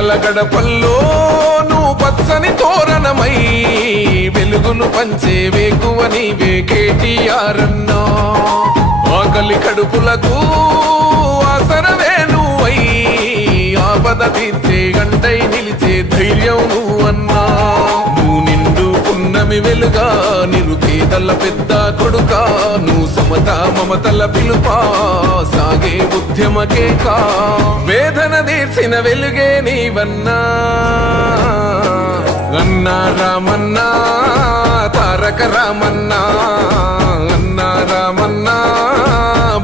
పేదల గడపల్లో నువ్వు పచ్చని తోరణమై వెలుగును పంచే వేకువని నీవే కేటీఆర్ అన్నా. ఆకలి కడుపులకు పున్నమి వెలుగా నిరుపేదల పెద్ద కొడుక నువ్వు సమత మమతల పిలుపా సాగే ఉద్యమకే కా వేదన తీర్చిన వెలుగే నీవన్నా. అన్నా రామన్నా తారక రామన్నా. అన్నా రామన్నా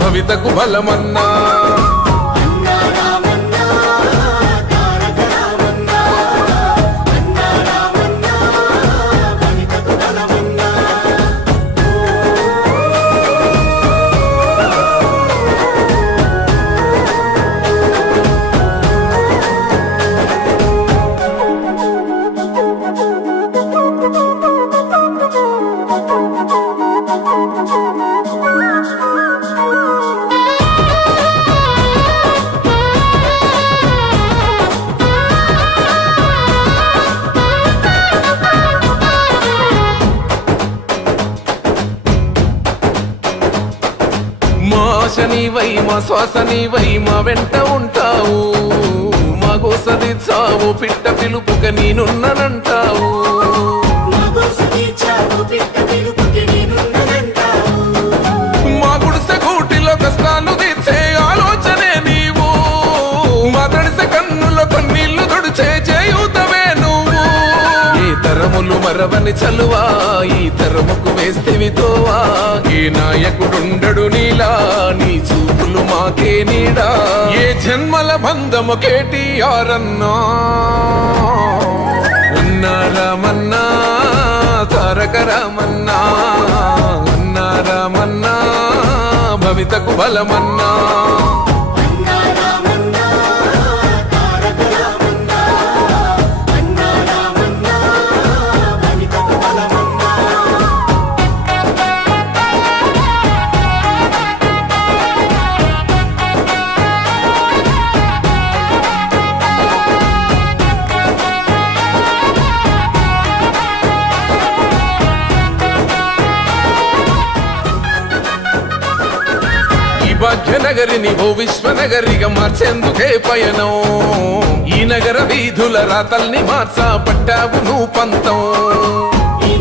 భవితకు బలమన్నా. మా శనివై మా శ్వాసనివై మా వెంట ఉంటావు. మా గోసది చావు పిట్ట పిలుపుక నేనున్ననంటావు. మగోసు తీర్చావు బిడ్డ పిలుపుకి నేనున్నదంటావు మా గుడిసె గూటిలో కష్టాలు తీర్చే ఆలోచనే నీవు. మా తడిసె కన్నుల కన్నీళ్ళు తుడిచే చేయుతవే నువ్వు. ఈ తరములు మరవని చలువా ఈ తరముకు వేస్తేవి చూపులు నీడా? ఏ జన్మల బంధము కేటీఆర్ అన్నా ఉన్నారామన్నా తారక రామన్నా? భవితకు బలమన్నా? భాగ్యనగరిని ఓ విశ్వనగరిగా మార్చేందుకే పయనం. ఈ నగర వీధుల రాతల్ని మార్చా పట్టావు నువ్వు పంతం. ఈ